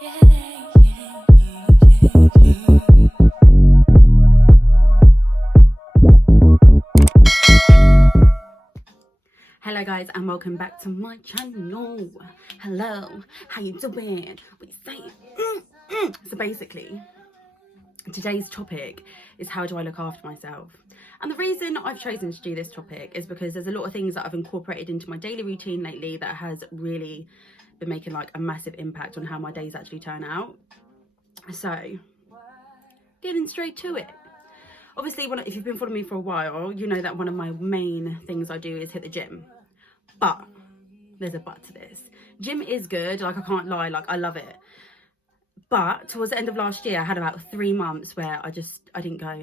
Hello guys, and welcome back to my channel. Hello, how you doing? What you saying? So basically, today's topic is how do I look after myself? And the reason I've chosen to do this topic is because there's a lot of things that I've incorporated into my daily routine lately that has really been making like a massive impact on how my days actually turn out. So, getting straight to it. Obviously, if you've been following me for a while, you know that one of my main things I do is hit the gym. But there's a but to this. Gym is good, like I can't lie, like I love it. But towards the end of last year, I had about 3 months where I didn't go.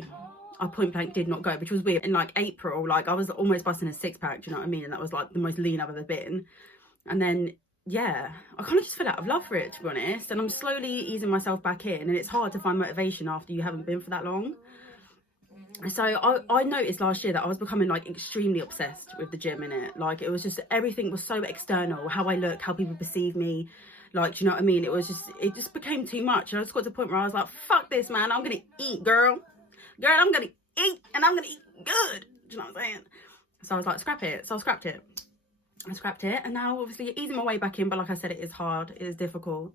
I point blank did not go, which was weird. In like April, like I was almost busting a 6-pack, do you know what I mean? And that was like the most lean I've ever been. And then, yeah, I kind of just fell out of love for it, to be honest. And I'm slowly easing myself back in. And it's hard to find motivation after you haven't been for that long. So I noticed last year that I was becoming like extremely obsessed with the gym in it. Like it was just, everything was so external, how I look, how people perceive me. Like, do you know what I mean? It just became too much. And I just got to the point where I was like, fuck this, man. I'm going to eat, girl. I'm going to eat, and I'm going to eat good. Do you know what I'm saying? So I was like, scrap it. So I scrapped it. And now obviously easing my way back in. But like I said, it is hard. It is difficult.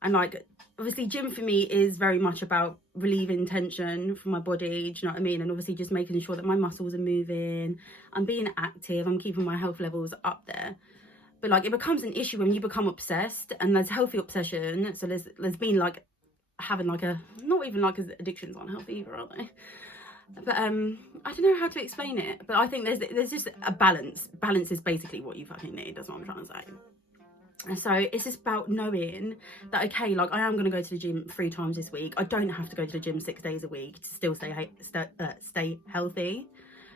And like, obviously gym for me is very much about relieving tension from my body, do you know what I mean? And obviously just making sure that my muscles are moving, I'm being active, I'm keeping my health levels up there. But like, it becomes an issue when you become obsessed, and there's healthy obsession. So there's been like having like a, not even like addictions aren't healthy either, are they? But I don't know how to explain it, but I think there's just a balance. Balance is basically what you fucking need, that's what I'm trying to say. So it's just about knowing that, okay, like I am going to go to the gym 3 times this week. I don't have to go to the gym 6 days a week to still stay healthy.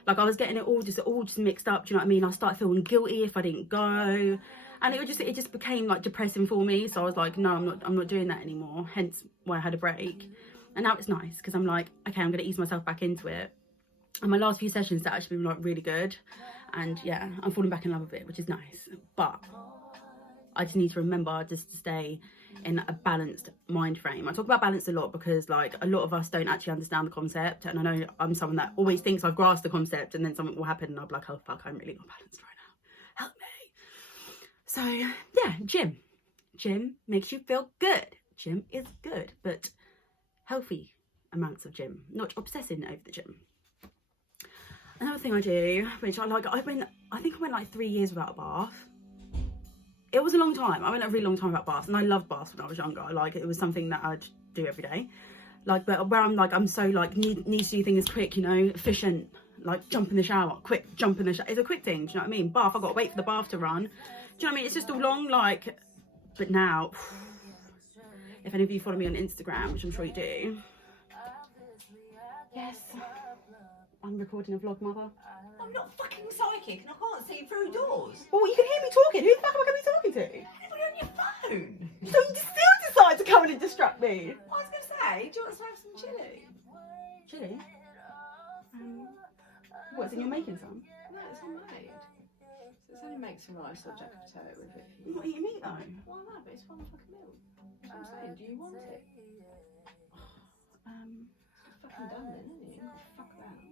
Like I was getting it all just mixed up, do you know what I mean? I started feeling guilty if I didn't go, and it just became like depressing for me. So I was like, no, I'm not doing that anymore, hence why I had a break. And now it's nice because I'm like, okay, I'm going to ease myself back into it. And my last few sessions have actually been like really good, and yeah, I'm falling back in love with it, which is nice. But I just need to remember just to stay in a balanced mind frame. I talk about balance a lot because like a lot of us don't actually understand the concept, and I know I'm someone that always thinks I've grasped the concept, and then something will happen and I'll be like, oh fuck, I'm really not balanced right now, help me. So yeah, gym makes you feel good. Gym is good, but healthy amounts of gym, not obsessing over the gym. Another thing I do, which I like, I think I went like 3 years without a bath. It was a long time. I went a really long time without baths, and I loved baths when I was younger. Like it was something that I'd do every day. Like, but where I'm so like need to do things quick, you know, efficient. Like jump in the shower, quick, jump in the shower. It's a quick thing, do you know what I mean? Bath, I got to wait for the bath to run. Do you know what I mean? It's just all long, like. But now, if any of you follow me on Instagram, which I'm sure you do, yes, I'm recording a vlog, mother. I'm not fucking psychic and I can't see through doors. Well, you can hear me talking. Who the fuck am I going to be talking to? Anybody on your phone? So you still decide to come in and distract me? I was going to say, do you want us to have some chili? Chili? What's in your making some? No, it's homemade. So it's only make some rice or jack potato with it. You're not eating meat though. Why not? But it's one fucking milk. That's what I'm saying. Do you want it? It's fucking done then, isn't it? Fuck that.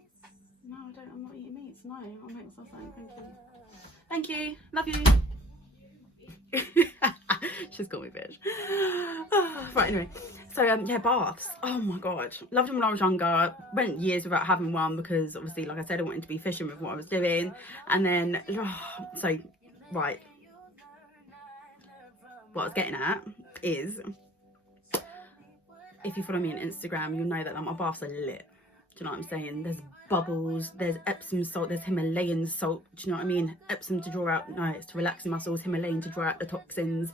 No, I don't. I'm not eating meat. No, I'll make myself something. Thank you. Love you. She's got me, bitch. Right, anyway. So, yeah, baths. Oh my God. Loved them when I was younger. Went years without having one because, obviously, like I said, I wanted to be efficient with what I was doing. And then, so, right. What I was getting at is, if you follow me on Instagram, you'll know that like, my baths are lit. Do you know what I'm saying? There's bubbles, there's Epsom salt, there's Himalayan salt. Do you know what I mean? Epsom to draw out, no, it's to relax the muscles, Himalayan to draw out the toxins.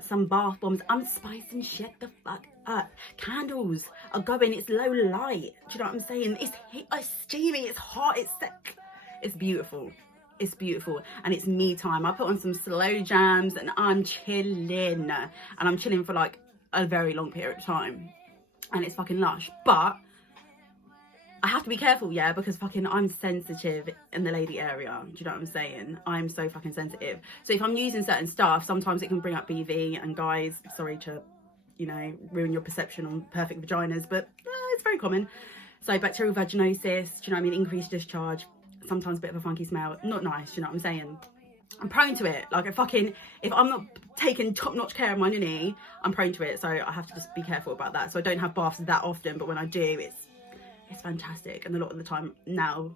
Some bath bombs. I'm spicing shit the fuck up. Candles are going, it's low light. Do you know what I'm saying? It's steamy, it's hot, it's sick. It's beautiful. It's beautiful. And it's me time. I put on some slow jams and I'm chilling. And I'm chilling for like a very long period of time. And it's fucking lush. But I have to be careful, yeah, because fucking I'm sensitive in the lady area. Do you know what I'm saying? I'm so fucking sensitive. So if I'm using certain stuff, sometimes it can bring up BV. And guys, sorry to you know, ruin your perception on perfect vaginas, but it's very common. So bacterial vaginosis, do you know what I mean, increased discharge, sometimes a bit of a funky smell, not nice, do you know what I'm saying? I'm prone to it. Like, if I'm not taking top-notch care of my ninny, I'm prone to it, so I have to just be careful about that. So I don't have baths that often, but when I do, it's fantastic. And a lot of the time now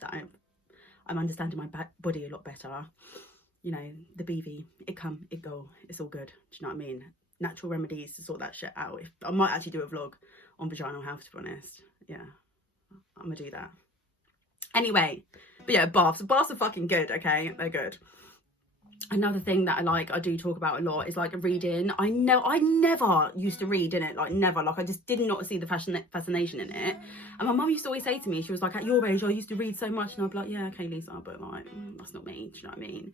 that I'm understanding my body a lot better, you know, the BV, it come, it go, it's all good, do you know what I mean? Natural remedies to sort that shit out. I might actually do a vlog on vaginal health, to be honest. Yeah, I'm gonna do that. Anyway, but yeah, baths are fucking good, okay? They're good. Another thing that I do talk about a lot is like reading. I never used to read in it, like never. Like I just did not see the fascination in it. And my mum used to always say to me, she was like, at your age, I used to read so much, and I'd be like, yeah, okay, Lisa, but like that's not me. Do you know what I mean?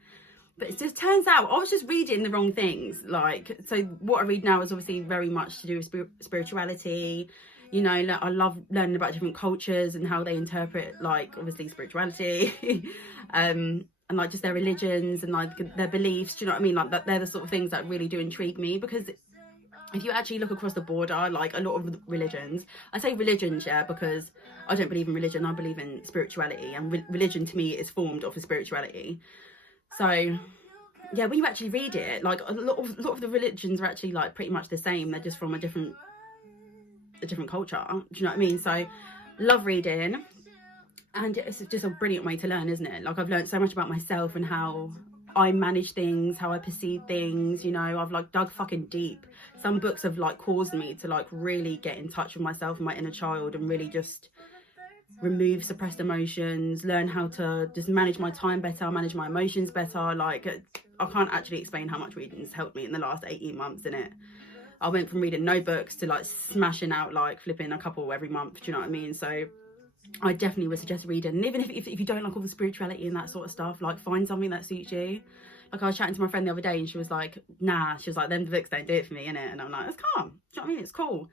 But it just turns out I was just reading the wrong things. Like, so what I read now is obviously very much to do with spirituality. You know, I love learning about different cultures and how they interpret, like, obviously spirituality, and like just their religions and like their beliefs. Do you know what I mean? Like they're the sort of things that really do intrigue me, because if you actually look across the border, like a lot of religions, I say religions, yeah, because I don't believe in religion. I believe in spirituality, and religion to me is formed off of spirituality. So yeah, when you actually read it, like a lot of the religions are actually like pretty much the same. They're just from a different culture. Do you know what I mean? So love reading, and it's just a brilliant way to learn, isn't it? Like I've learned so much about myself and how I manage things, how I perceive things. You know, I've like dug fucking deep. Some books have like caused me to like really get in touch with myself and my inner child, and really just remove suppressed emotions, learn how to just manage my time better, manage my emotions better. Like I can't actually explain how much reading has helped me in the last 18 months, innit? I went from reading no books to like smashing out like flipping a couple every month, do you know what I mean? So I definitely would suggest reading. And even if you don't like all the spirituality and that sort of stuff, like find something that suits you. Like I was chatting to my friend the other day, and she was like, nah, she was like, them books don't do it for me, innit? And I'm like, it's calm, do you know what I mean? It's cool.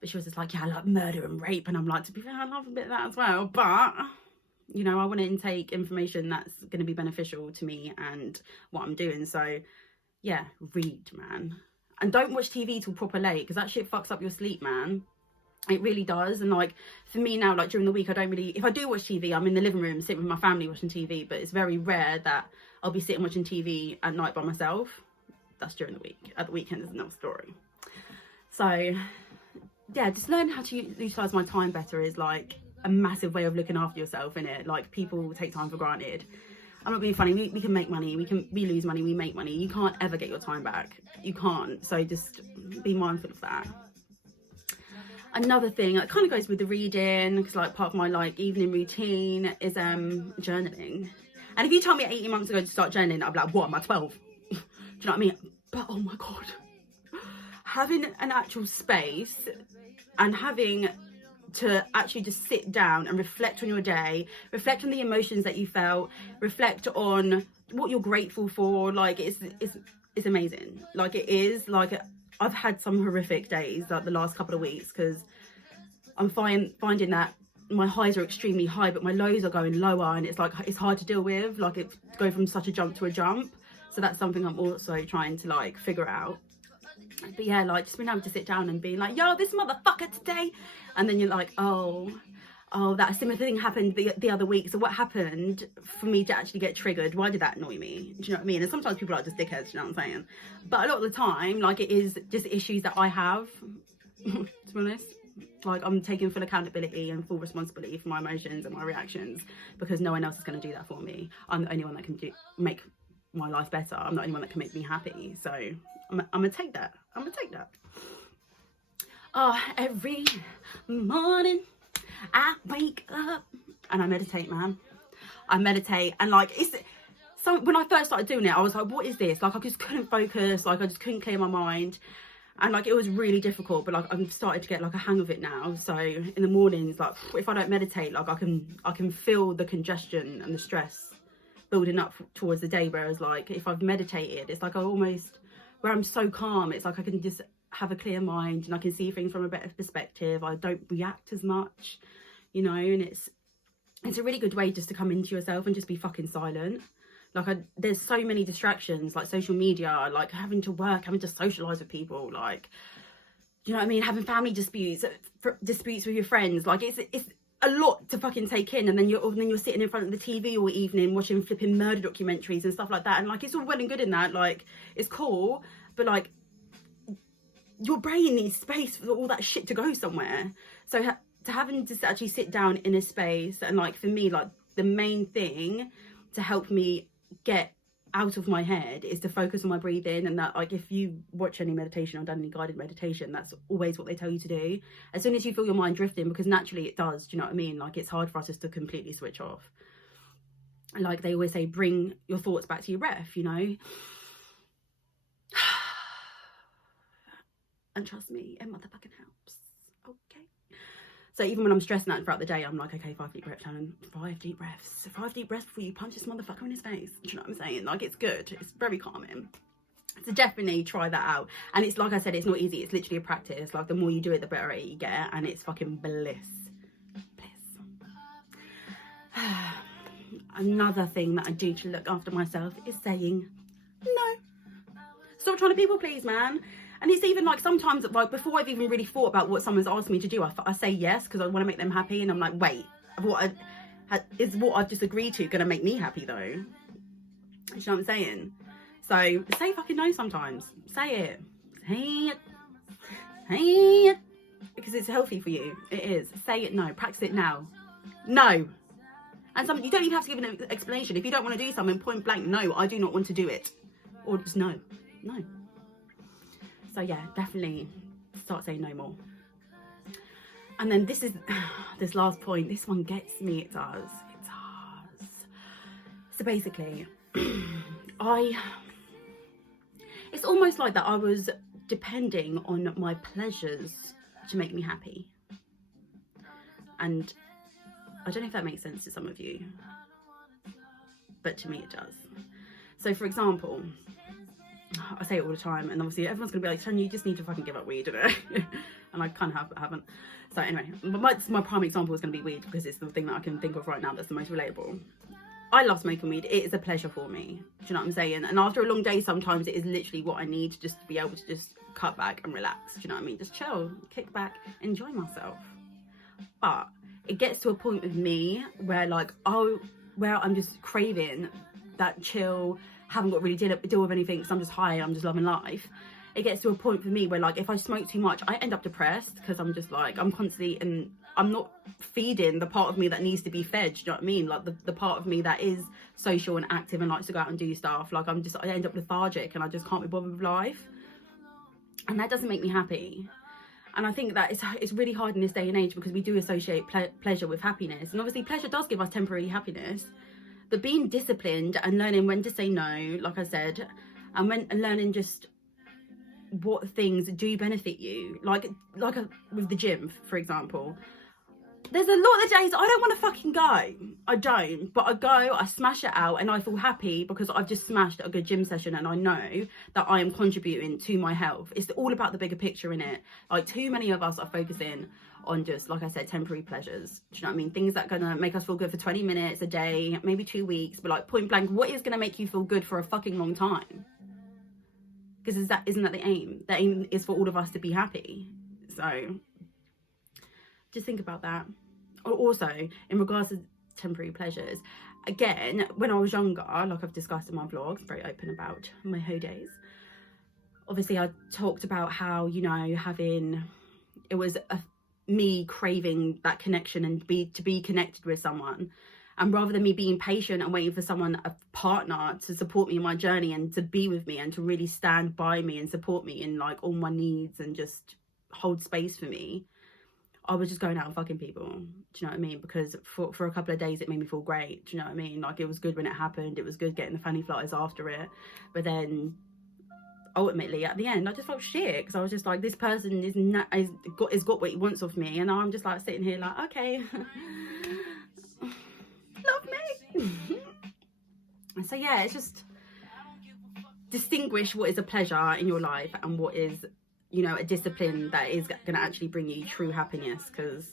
But she was just like, yeah, I like murder and rape. And I'm like, to be fair, I love a bit of that as well. But, you know, I want to intake information that's going to be beneficial to me and what I'm doing. So, yeah, read, man. And don't watch TV till proper late, because that shit fucks up your sleep, man. It really does. And like, for me now, like during the week, I don't really, if I do watch TV, I'm in the living room sitting with my family watching TV. But it's very rare that I'll be sitting watching TV at night by myself. That's during the week. At the weekend is another story. So yeah, just learn how to utilize my time better is like a massive way of looking after yourself, innit? Like people take time for granted. I'm not being funny. We can make money. We lose money. We make money. You can't ever get your time back. You can't. So just be mindful of that. Another thing that kind of goes with the reading, because like part of my like evening routine is journaling. And if you told me 18 months ago to start journaling, I'd be like, what, am I 12? Do you know what I mean? But oh my God, having an actual space and having to actually just sit down and reflect on your day, reflect on the emotions that you felt, reflect on what you're grateful for, like it's amazing. Like it is, like I've had some horrific days like the last couple of weeks, because I'm finding that my highs are extremely high but my lows are going lower, and it's like it's hard to deal with, like it's going from such a jump to a jump. So that's something I'm also trying to like figure out. But yeah, like just being able to sit down and be like, yo, this motherfucker today, and then you're like, oh, that similar thing happened the other week, so what happened for me to actually get triggered? Why did that annoy me? Do you know what I mean? And sometimes people are just dickheads, you know what I'm saying? But a lot of the time, like it is just issues that I have, to be honest. Like I'm taking full accountability and full responsibility for my emotions and my reactions, because no one else is going to do that for me. I'm the only one that can make my life better. I'm the only one that can make me happy. So I'm gonna take that. Every morning I wake up and I meditate, man. I meditate, and like so when I first started doing it, I was like, what is this? Like I just couldn't focus, like I just couldn't clear my mind, and like it was really difficult. But like I'm starting to get like a hang of it now. So in the mornings, like if I don't meditate, like I can feel the congestion and the stress building up towards the day. Whereas like if I've meditated, it's like where I'm so calm, it's like I can just have a clear mind and I can see things from a better perspective. I don't react as much, you know, and it's a really good way just to come into yourself and just be fucking silent. Like, there's so many distractions, like social media, like having to work, having to socialize with people, like, do you know what I mean? Having family disputes with your friends. Like, it's a lot to fucking take in. And then you're sitting in front of the TV all evening watching flipping murder documentaries and stuff like that. And like, it's all well and good in that. Like, it's cool, but like, your brain needs space for all that shit to go somewhere. So to having to actually sit down in a space, and like for me, like the main thing to help me get out of my head is to focus on my breathing. And that, like, if you watch any meditation or done any guided meditation, that's always what they tell you to do. As soon as you feel your mind drifting, because naturally it does, do you know what I mean? Like, it's hard for us just to completely switch off. Like they always say, bring your thoughts back to your breath, you know. And trust me, it motherfucking helps. Okay. So even when I'm stressing out throughout the day, I'm like, okay, 5 deep breaths, Shannon. 5 deep breaths. 5 deep breaths before you punch this motherfucker in his face. Do you know what I'm saying? Like, it's good. It's very calming. So definitely try that out. And it's like I said, it's not easy. It's literally a practice. Like, the more you do it, the better you get. And it's fucking bliss. Bliss. Another thing that I do to look after myself is saying no. Stop trying to people please, man. And it's even like sometimes, like before I've even really thought about what someone's asked me to do, I say yes because I want to make them happy. And I'm like, wait, is what I've just agreed to going to make me happy though? You know what I'm saying? So say fucking no sometimes. Say it. Say it. Say it. Because it's healthy for you. It is. Say it no. Practice it now. No. And you don't even have to give an explanation. If you don't want to do something, point blank, no, I do not want to do it. Or just no. No. So yeah, definitely start saying no more. And then this last point, this one gets me, it does. So basically, it's almost like that I was depending on my pleasures to make me happy. And I don't know if that makes sense to some of you, but to me it does. So for example, I say it all the time, and obviously everyone's gonna be like, Shannon, you just need to fucking give up weed, you know? And I kind of haven't. So anyway, my prime example is gonna be weed because it's the thing that I can think of right now that's the most relatable. I love smoking weed. It is a pleasure for me. Do you know what I'm saying? And after a long day, sometimes it is literally what I need just to be able to just cut back and relax. Do you know what I mean? Just chill, kick back, enjoy myself. But it gets to a point with me where like, where I'm just craving that chill, haven't got really deal with anything because I'm just high, I'm just loving life. It gets to a point for me where like if I smoke too much, I end up depressed because I'm just like, I'm constantly, and I'm not feeding the part of me that needs to be fed. Do you know what I mean? Like the part of me that is social and active and likes to go out and do stuff. Like I end up lethargic and I just can't be bothered with life. And that doesn't make me happy. And I think that it's really hard in this day and age because we do associate pleasure with happiness. And obviously pleasure does give us temporary happiness. But being disciplined and learning when to say no, like I said, and learning just what things do benefit you, like with the gym, for example. There's a lot of days I don't want to fucking go. I don't, but I go, I smash it out, and I feel happy because I've just smashed a good gym session, and I know that I am contributing to my health. It's all about the bigger picture, innit? Like, too many of us are focusing on just, like I said, temporary pleasures. Do you know what I mean? Things that are gonna make us feel good for 20 minutes a day, maybe 2 weeks, but like point blank, what is gonna make you feel good for a fucking long time? Because isn't that the aim? The aim is for all of us to be happy. So just think about that. Also, in regards to temporary pleasures, again, when I was younger, like I've discussed in my vlogs, very open about my hoe days. Obviously, I talked about how, you know, it was me craving that connection and to be connected with someone. And rather than me being patient and waiting for a partner to support me in my journey and to be with me and to really stand by me and support me in like all my needs and just hold space for me, I was just going out and fucking people. Do you know what I mean? Because for a couple of days it made me feel great. Do you know what I mean? Like, it was good when it happened. It was good getting the fanny flutters after it. But then ultimately at the end I just felt shit because I was just like, this person has got what he wants of me, and I'm just like sitting here like, okay. Love me. So yeah, it's just distinguish what is a pleasure in your life and what is, you know, a discipline that is going to actually bring you true happiness, because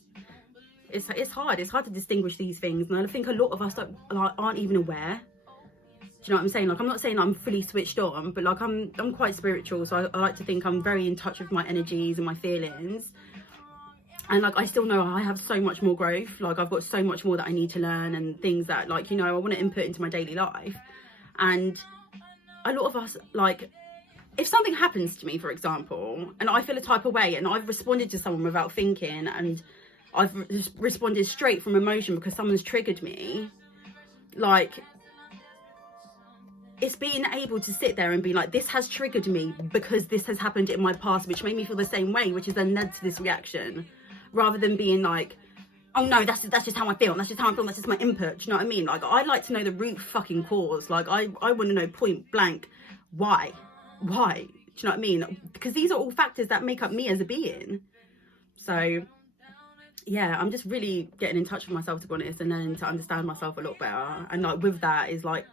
it's hard to distinguish these things. And I think a lot of us aren't even aware you know what I'm saying? Like, I'm not saying I'm fully switched on, but like I'm quite spiritual, so I like to think I'm very in touch with my energies and my feelings. And like I still know I have so much more growth. Like I've got so much more that I need to learn, and things that, like, you know, I want to input into my daily life. And a lot of us, like, if something happens to me, for example, and I feel a type of way, and I've responded to someone without thinking, and I've responded straight from emotion because someone's triggered me, like, it's being able to sit there and be like, this has triggered me because this has happened in my past, which made me feel the same way, which has then led to this reaction, rather than being like, oh no, that's just how I feel, that's just how I feel, that's just my input. Do you know what I mean? Like, I like to know the root fucking cause. Like, I want to know point blank why. Do you know what I mean? Because these are all factors that make up me as a being. So yeah, I'm just really getting in touch with myself, to be honest, and then to understand myself a lot better. And like with that is like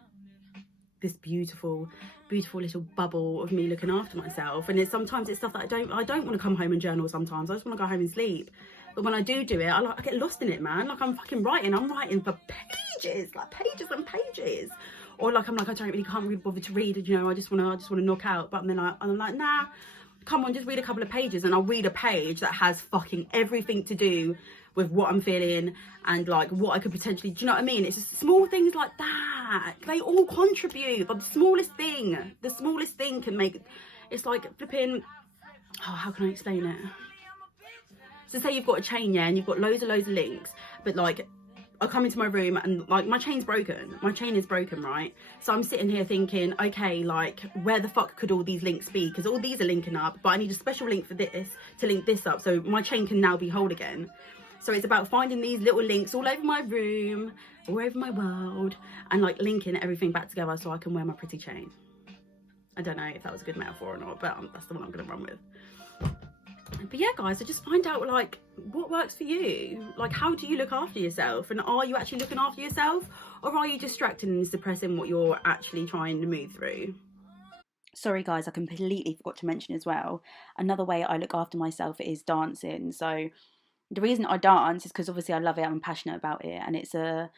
this beautiful little bubble of me looking after myself. And sometimes it's stuff that I don't want to come home and journal. Sometimes I just want to go home and sleep. But when I do it, I get lost in it, man. Like, I'm fucking writing for pages, like pages and pages. Or like, I'm like, can't really bother to read, you know, I just want to knock out. But then I'm like, nah, come on, just read a couple of pages. And I'll read a page that has fucking everything to do with what I'm feeling and like what I could potentially, do you know what I mean? It's just small things like that. They all contribute, but the smallest thing can make, it's like flipping, oh, how can I explain it? So say you've got a chain, yeah, and you've got loads of links, but like, I come into my room and like my chain is broken, right? So I'm sitting here thinking, okay, like, where the fuck could all these links be? Because all these are linking up, but I need a special link for this to link this up, so my chain can now be whole again. So it's about finding these little links all over my room, all over my world, and like linking everything back together so I can wear my pretty chain. I don't know if that was a good metaphor or not, but that's the one I'm gonna run with. But yeah, guys, so just find out like what works for you. Like, how do you look after yourself? And are you actually looking after yourself, or are you distracting and suppressing what you're actually trying to move through? Sorry guys, I completely forgot to mention as well, another way I look after myself is dancing. So the reason I dance is because obviously I love it, I'm passionate about it, and it's a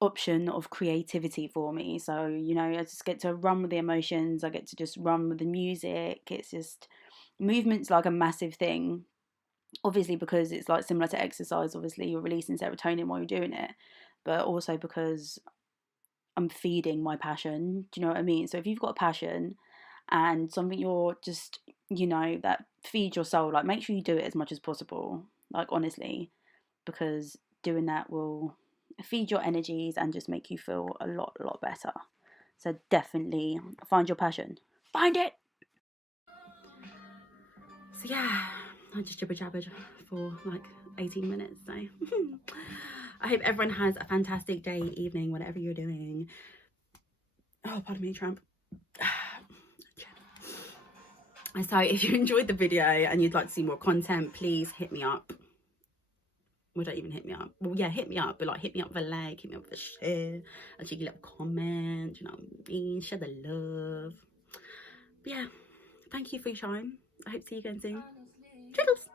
option of creativity for me. So, you know, I just get to run with the emotions, I get to just run with the music. It's just, movement's like a massive thing, obviously because it's like similar to exercise. Obviously you're releasing serotonin while you're doing it, but also because I'm feeding my passion. Do you know what I mean? So if you've got a passion and something you're just, you know, that feeds your soul, like, make sure you do it as much as possible, like, honestly, because doing that will feed your energies and just make you feel a lot better. So definitely find your passion, find it. So yeah, I just jibber jabbered for like 18 minutes, so I hope everyone has a fantastic day, evening, whatever you're doing. Oh, pardon me, Trump. So if you enjoyed the video and you'd like to see more content, please hit me up. Well, don't even hit me up. Well, yeah, hit me up, but like, hit me up with a like, hit me up with a share, a cheeky little comment, you know what I mean? Share the love. But yeah, thank you for your time. I hope to see you again soon. Toodles.